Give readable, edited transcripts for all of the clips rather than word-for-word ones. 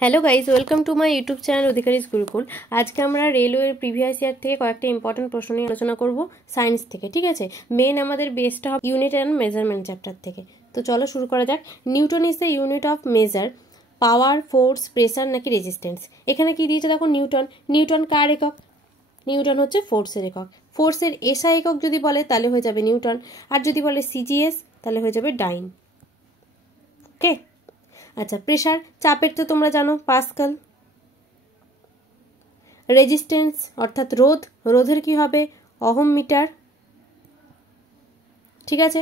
Hello guys, welcome to my YouTube channel Adhikari Gurukul. আজকে আমরা রেলওয়ের প্রিভিয়াস ইয়ার থেকে কয়েকটা ইম্পর্টেন্ট প্রশ্ন নিয়ে আলোচনা করব সায়েন্স থেকে। ঠিক আছে, মেন আমাদের বেসটা হবে ইউনিট অ্যান্ড মেজারমেন্ট চ্যাপ্টার থেকে। তো চলো শুরু করা যাক। Newton is the unit of measure power, force, pressure নাকি রেজিস্ট্যান্স। এখানে কি দিয়েছে দেখো, নিউটন। নিউটন কার একক? নিউটন হচ্ছে ফোর্সের একক। ফোর্সের এসআই একক যদি বলে তাহলে হয়ে যাবে নিউটন, আর যদি বলে সিজিএস তাহলে হয়ে যাবে ডাইন। ওকে, আচ্ছা। প্রেসার, চাপের তো তোমরা জানো পাস্কাল। রেজিস্ট্যান্স অর্থাৎ রোধ, রোধের কি হবে ওহম মিটার। ঠিক আছে,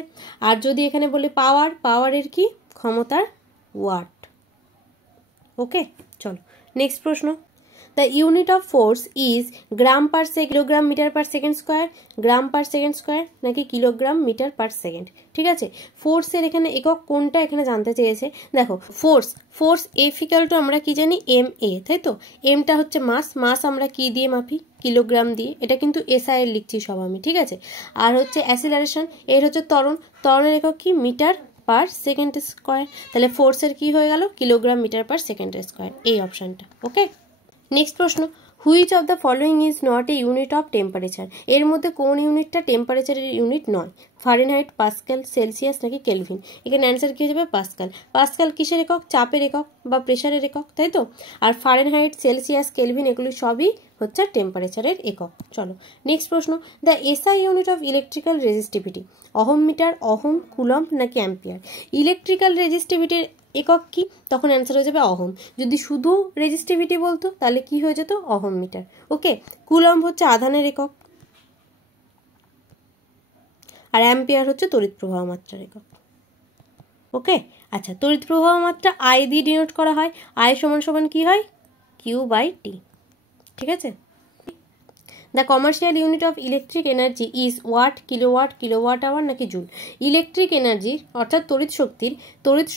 আর যদি এখানে বলি পাওয়ার, পাওয়ারের কি ক্ষমতার ওয়াট। ওকে, চলো নেক্সট প্রশ্ন। The unit of force is gram per second, kilogram metre per second square, gram per second square নাকি কিলোগ্রাম মিটার পার সেকেন্ড। ঠিক আছে, ফোর্সের এখানে একক কোনটা এখানে জানতে চেয়েছে। দেখো ফোর্স এফ ইকুয়াল টু আমরা কি জানি এম এ, তাই তো। এমটা হচ্ছে মাস, মাস আমরা কি দিয়ে মাপি, কিলোগ্রাম দিয়ে। এটা কিন্তু এসআই এর লিখছি সব আমি। ঠিক আছে, আর হচ্ছে অ্যাসিলারেশন, এর হচ্ছে ত্বরণ, ত্বরণের একক কি মিটার পার সেকেন্ড স্কোয়ার। তাহলে ফোর্সের কি হয়ে গেল kilogram metre per second square, এই অপশনটা। ওকে, নেক্সট প্রশ্ন। Which of the following is not a unit of temperature. এর মধ্যে কোন ইউনিটটা টেম্পারেচারের ইউনিট নয়। ফারেনহাইট, পাস্কাল, সেলসিয়াস নাকি কেলভিন। এখানে অ্যান্সার কি হয়ে যাবে পাস্কাল। পাস্কাল কিসের একক, চাপের একক বা প্রেশারের একক, তাই তো। আর ফারেনহাইট, সেলসিয়াস, কেলভিন এগুলি সবই হচ্ছে টেম্পারেচারের একক। চলো নেক্সট প্রশ্ন। The SI unit of electrical resistivity. Ohm metre, ohm, coulomb নাকি অ্যাম্পিয়ার। ইলেকট্রিক্যাল রেজিস্টিভিটির একক কি, তখন অ্যান্সার হয়ে যাবে অহম। যদি শুধু রেজিস্টিভিটি বলতো তাহলে কি হয়ে যেত অহম মিটার। ওকে, কুলম্ব হচ্ছে আধানের একক, আর অ্যাম্পিয়ার হচ্ছে তড়িৎ প্রবাহ মাত্রার একক। ওকে, আচ্ছা। তড়িৎ প্রবাহ মাত্রা আই দিয়ে ডিনোট করা হয়। আই সমান সমান কি হয় কিউ বাই টি। ঠিক আছে, the commercial unit of electric energy is watt, kilowatt, kilowatt hour নাকি জুল। ইলেকট্রিক এনার্জির অর্থাৎ তড়িৎ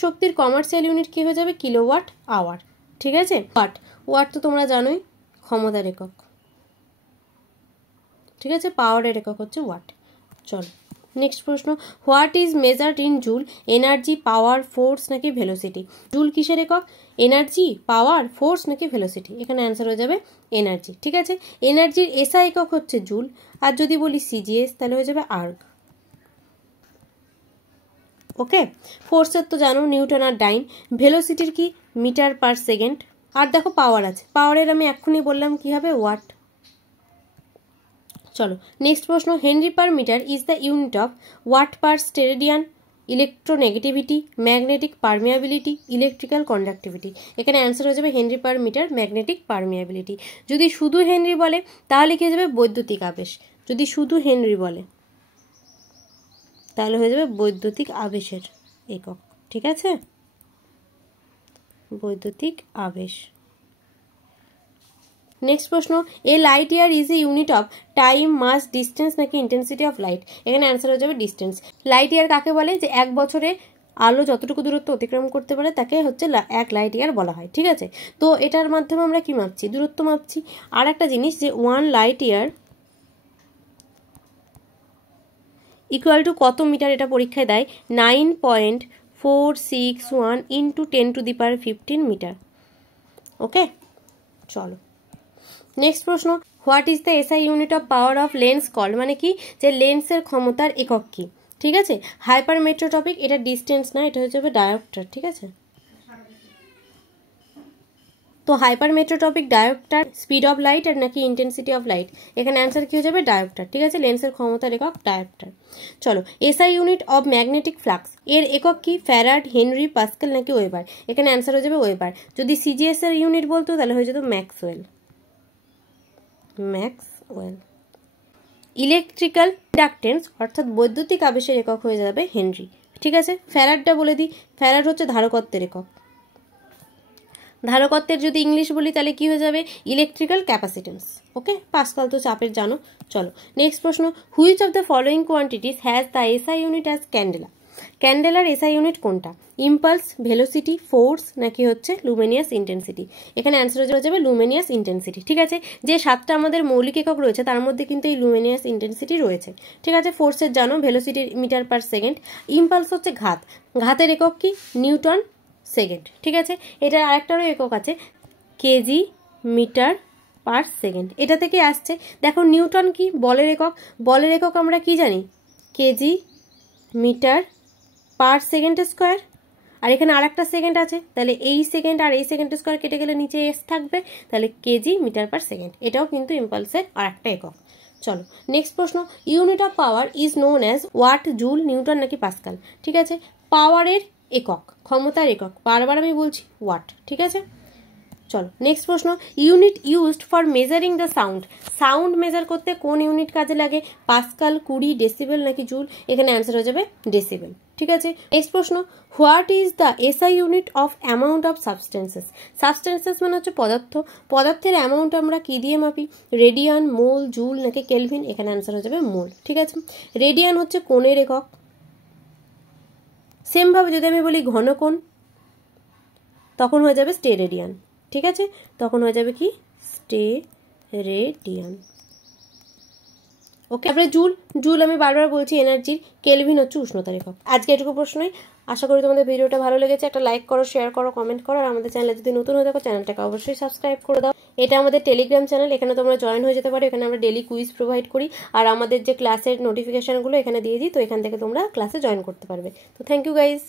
শক্তির কমার্শিয়াল ইউনিট কি হয়ে যাবে কিলোওয়াট আওয়ার। ঠিক আছে, ওয়াট, ওয়াট তো তোমরা জানোই ক্ষমতার একক। ঠিক আছে, পাওয়ারের একক হচ্ছে ওয়াট। চলো নেক্সট প্রশ্ন। What is measured in joule. Energy, power, force নাকি ভেলোসিটি। জুল কিসের একক, এনার্জি, পাওয়ার, ফোর্স নাকি ভেলোসিটি। এখানে অ্যান্সার হয়ে যাবে এনার্জি। ঠিক আছে, এনার্জির এসআই একক হচ্ছে জুল, আর যদি বলি সিজিএস তাহলে হয়ে যাবে আর্গ। ওকে, ফোর্সের তো জানো নিউটন আর ডাইন। ভেলোসিটির কি মিটার পার সেকেন্ড। আর দেখো পাওয়ার আছে, পাওয়ারের আমি এক্ষুনি বললাম কি হবে ওয়াট। চলো নেক্সট প্রশ্ন। Henry per metre is the unit of watt per steradian, electronegativity, magnetic permeability, electrical conductivity. এখানে অ্যান্সার হয়ে যাবে henry per metre magnetic permeability. যদি শুধু হেনরি বলে তাহলে কি হয়ে যাবে বৈদ্যুতিক আবেশ। যদি শুধু হেনরি বলে তাহলে হয়ে যাবে বৈদ্যুতিক আবেশের একক। ঠিক আছে, বৈদ্যুতিক আবেশ। নেক্সট প্রশ্ন। A light year is a unit of time, mass, distance নাকি ইন্টেন্সিটি অফ লাইট। এখানে অ্যান্সার হয়ে যাবে ডিস্টেন্স। লাইট ইয়ার কাকে বলে, যে এক বছরে আলো যতটুকু দূরত্ব অতিক্রম করতে পারে তাকে হচ্ছে এক লাইট ইয়ার বলা হয়। ঠিক আছে, তো এটার মাধ্যমে আমরা কি মাপছি, দূরত্ব মাপছি। আর একটা জিনিস যে 1 লাইট ইয়ার ইকুয়াল টু কত মিটার, এটা পরীক্ষায় দেয় 9.461 ইন্টু 10⁻15 মিটার। ওকে, চলো নেক্সট প্রশ্ন। What is the SI unit of power of lens call, মানে কি যে লেন্সের ক্ষমতার একক কি। ঠিক আছে, হাইপারমেট্রোটপিক, এটা ডিস্টেন্স না, এটা হচ্ছে ডায়োপ্টার। ঠিক আছে, তো হাইপারমেট্রোটপিক, ডায়োপ্টার, স্পিড অফ লাইট আর নাকি ইন্টেন্সিটি অফ লাইট। এখানে অ্যান্সার কি হয়ে যাবে ডায়োপ্টার। ঠিক আছে, লেন্সের ক্ষমতার একক ডায়োপ্টার। চলো SI unit of magnetic flux, এর একক কি, ফ্যারাড, হেনরি, পাস্কেল নাকি ওয়েবার। এখানে অ্যান্সার হয়ে যাবে ওয়েবার। যদি সিজিএস এর ইউনিট বলতো তাহলে হয়ে যেত ম্যাক্সওয়েল। ইলেকট্রিক্যাল ইন্ডাকটেন্স অর্থাৎ বৈদ্যুতিক আবেশের একক হয়ে যাবে হেনরি। ঠিক আছে, ফ্যারাডটা বলে দিই। ফ্যারাড হচ্ছে ধারকত্বের একক। ধারকত্বের যদি ইংলিশ বলি তাহলে কি হয়ে যাবে ইলেকট্রিক্যাল ক্যাপাসিটেন্স। ওকে, পাস্কাল তো চাপের জানো। চলো নেক্সট প্রশ্ন। Which of the following quantities has the SI unit as candela. ক্যান্ডেলার এসআই ইউনিট কোনটা, ইম্পালস, ভেলোসিটি, ফোর্স নাকি হচ্ছে লুমিনিয়াস ইন্টেন্সিটি। এখানে অ্যান্সার হয়ে যাবে লুমিনিয়াস ইন্টেন্সিটি। ঠিক আছে, যে 7টা আমাদের মৌলিক একক রয়েছে তার মধ্যে কিন্তু এই লুমিনিয়াস ইন্টেন্সিটি রয়েছে। ঠিক আছে, ফোর্সের জানো velocity metre per second. Impulse হচ্ছে ঘাত, ঘাতের একক কি নিউটন সেকেন্ড। ঠিক আছে, এটার আরেকটারও একক আছে, কেজি মিটার পার সেকেন্ড, এটা থেকে আসছে। দেখো নিউটন কি, বলের একক, বলের একক আমরা কি জানি, KG metre per second square. আর এখানে আরেকটা সেকেন্ড আছে, তাহলে এই সেকেন্ড আর এই সেকেন্ড স্কোয়ার কেটে গেলে নিচে এস থাকবে, তাহলে কেজি মিটার পার সেকেন্ড, এটাও কিন্তু ইম্পালসের আরেকটা একক। চলো নেক্সট প্রশ্ন, unit of power is known as watt, joule, newton নাকি পাস্কাল? ঠিক আছে, পাওয়ারের একক, ক্ষমতার একক, বারবার আমি বলছি ওয়াট। ঠিক আছে, চলো নেক্সট প্রশ্ন, unit used for measuring the sound, sound measure করতে কোন ইউনিট কাজে লাগে, পাস্কাল, কুড়ি, ডেসিবেল নাকি জুল? এখানে অ্যান্সার হয়ে যাবে ডেসিবেল। ঠিক আছে, নেক্সট প্রশ্ন, what is the SI unit of amount of substances? Substances মানে হচ্ছে পদার্থ, পদার্থের অ্যামাউন্ট আমরা কি দিয়ে মাপি, রেডিয়ান, মোল, জুল নাকি কেলভিন? এখানে অ্যান্সার হয়ে যাবে মোল। ঠিক আছে, রেডিয়ান হচ্ছে কোণের একক। সেমভাবে যদি আমি বলি ঘনকোণ, তখন হয়ে যাবে স্টেরেডিয়ান। ঠিক আছে, তখন হয়ে যাবে কি, স্টেরেডিয়ান। ওকে, তারপরে জুল, জুল আমি বারবার বলছি এনার্জির, কেলভিন হচ্ছে উষ্ণতার একক। আজকে এটুকু প্রশ্নই, আশা করি তোমাদের ভিডিওটা ভালো লেগেছে। একটা লাইক করো, শেয়ার করো, কমেন্ট করো, আর আমাদের চ্যানেলে যদি নতুন হয়ে থাকো চ্যানেলটাকে অবশ্যই সাবস্ক্রাইব করে দাও। এটা আমাদের টেলিগ্রাম চ্যানেল, এখানে তোমরা জয়েন হয়ে যেতে পারো। এখানে আমরা ডেলি কুইজ প্রোভাইড করি, আর আমাদের যে ক্লাসের নোটিফিকেশনগুলো এখানে দিয়ে দিই, তো এখান থেকে তোমরা ক্লাসে জয়েন করতে পারবে। তো থ্যাংক ইউ গাইজ।